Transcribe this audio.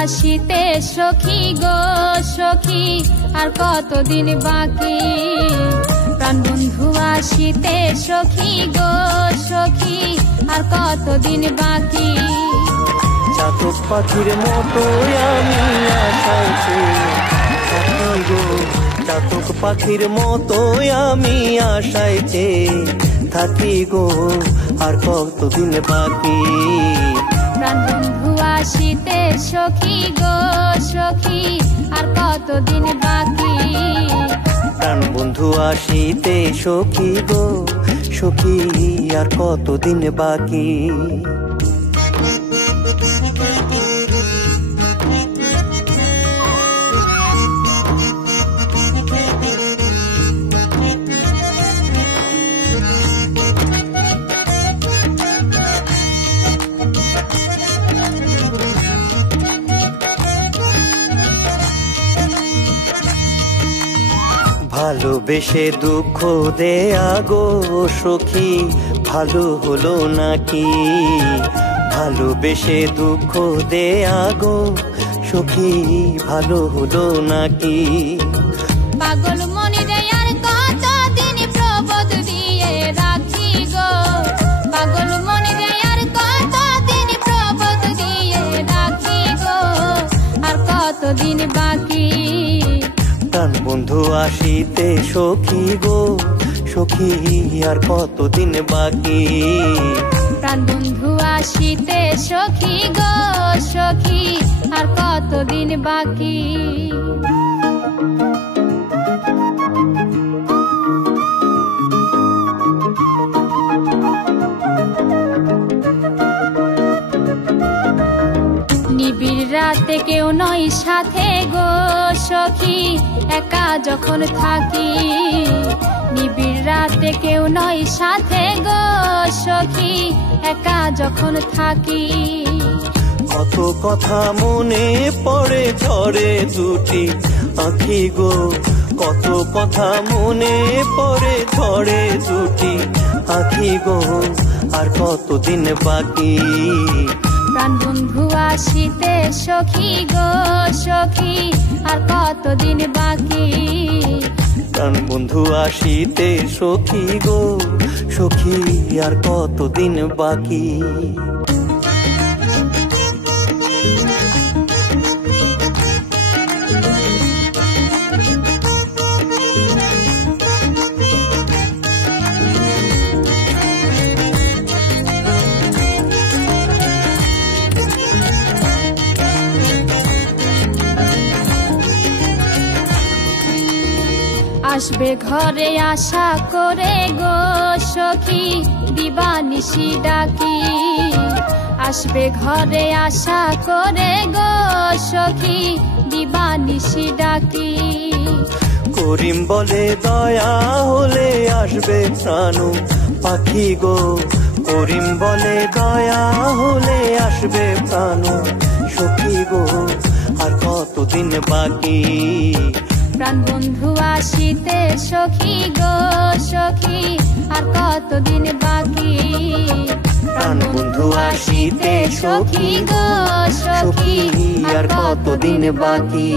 আসিতে সখী গো সখী আর কতদিন বাকি প্রাণ বন্ধু আসিতে সখী গো সখী আর কতদিন বাকি চাতক পাখির মতো আমি আশাইছি থাকি গো চাতক পাখির মতো আমি আশাইতে থাকি গো আর কতদিন বাকি প্রাণ বন্ধু আসিতে সখী গো সখী আর কতদিন বাকি প্রাণ বন্ধু আসিতে সখী গো সখী আর কতদিন বাকি ভালোবেসে দুঃখ দেয়া গো সখী ভালো হলো নাকি ভালোবেসে দুঃখ দেয়া গো সখী ভালো হলো নাকি পাগল মনি রে আর কতদিন প্রবোধ দিয়ে রাখি গো পাগল মনি রে আর কতদিন প্রবোধ দিয়ে রাখি গো আর কতদিন বাকি প্রাণ বন্ধু আসিতে সখী গো সখী আর কতদিন বাকি প্রাণ বন্ধু আসিতে সখী গো সখী আর কতদিন বাকি নিবিড় রাতে কেউ নয় সাথে গো সখী একা যখন থাকি নিবিড় রাতে কেউ নয় সাথে গো সখী একা যখন থাকি কত কথা মনে পড়ে ঝরে দুটি আঁখি গো কত কথা মনে পড়ে ঝরে দুটি আঁখি গো আর কতদিন বাকি প্রাণ বন্ধু আসিতে সখী গো সখী আর কতদিন বাকি প্রাণ বন্ধু আসিতে সখী গো সখী আর কতদিন বাকি আসবে ঘরে আশা করে গো সখী দিবানিশি ডাকি আসবে ঘরে আশা করে গো সখী দিবানিশি ডাকি করিম বলে দয়া হলে আসবে প্রাণ পাখি গো করিম বলে দয়া হলে আসবে প্রাণ সখী গো আর কতদিন বাকি প্রাণ বন্ধু আসিতে সখী গো সখী আর কতদিন বাকি প্রাণ বন্ধু আসিতে সখী গো সখী আর কতদিন বাকি।